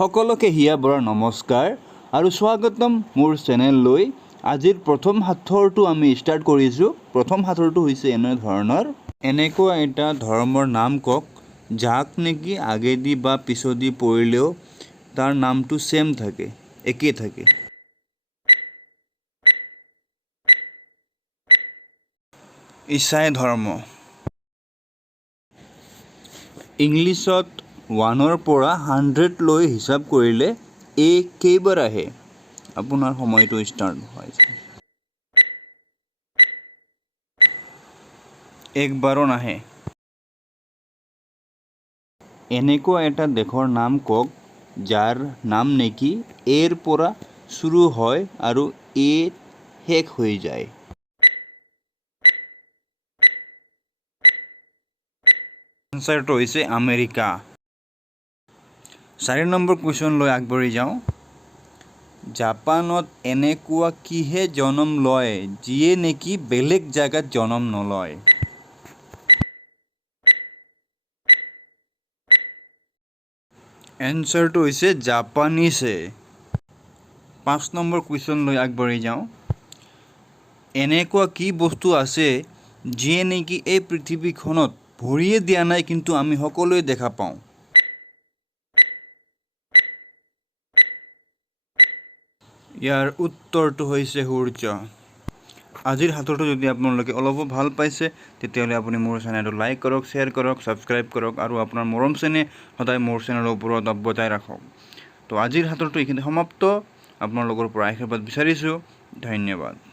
সকলোকে হিয়া বৰা নমস্কাৰ আৰু স্বাগতম মোৰ চেনেললৈ। আজিৰ প্ৰথম সাঁথৰটো আমি ষ্টাৰ্ট কৰিছোঁ। প্ৰথম সাঁথৰটো হৈছে এনে ধৰণৰ, এনেকুৱা এটা ধৰ্মৰ নাম কওক যাক নেকি আগেদি বা পিছদি পঢ়িলেও তাৰ নামটো ছেম থাকে, একেই থাকে। ঈশাই ধৰ্ম। ইংলিছত 1ৰ পৰা 100 লৈ হিচাপ কৰিলে এ কেইবাৰ আহে? আপোনাৰ সময়টো ষ্টাৰ্ট হয়। একবাৰো নাহে। এনেকুৱা এটা দেশৰ নাম কওক যাৰ নাম নেকি এৰ পৰা শুৰু হয় আৰু এ শেষ হৈ যায়। আনচাৰটো হৈছে আমেৰিকা। 4 নম্বৰ কুৱেশ্যন লৈ আগবাঢ়ি যাওঁ। জাপানত এনেকুৱা কিহে জন্ম লয় যিয়ে নেকি বেলেগ জেগাত জন্ম নলয়? এনচাৰটো হৈছে জাপানীছে। 5 নম্বৰ কুৱেশ্যন লৈ আগবাঢ়ি যাওঁ। এনেকুৱা কি বস্তু আছে যিয়ে নেকি এই পৃথিৱীখনত ভৰিয়ে দিয়া নাই কিন্তু আমি সকলোৱে দেখা পাওঁ? ইয়াৰ উত্তৰটো হৈছে সূৰ্য। আজিৰ সাঁথৰটো যদি আপোনালোকে অলপো ভাল পাইছে তেতিয়াহ'লে আপুনি মোৰ চেনেলটো লাইক কৰক, শ্বেয়াৰ কৰক, ছাবস্ক্ৰাইব কৰক আৰু আপোনাৰ মৰম চেনেহ সদায় মোৰ চেনেলৰ ওপৰত বজাই ৰাখক। তো আজিৰ সাঁথৰটো এইখিনি সমাপ্ত। আপোনালোকৰ পৰা আশীৰ্বাদ বিচাৰিছোঁ। ধন্যবাদ।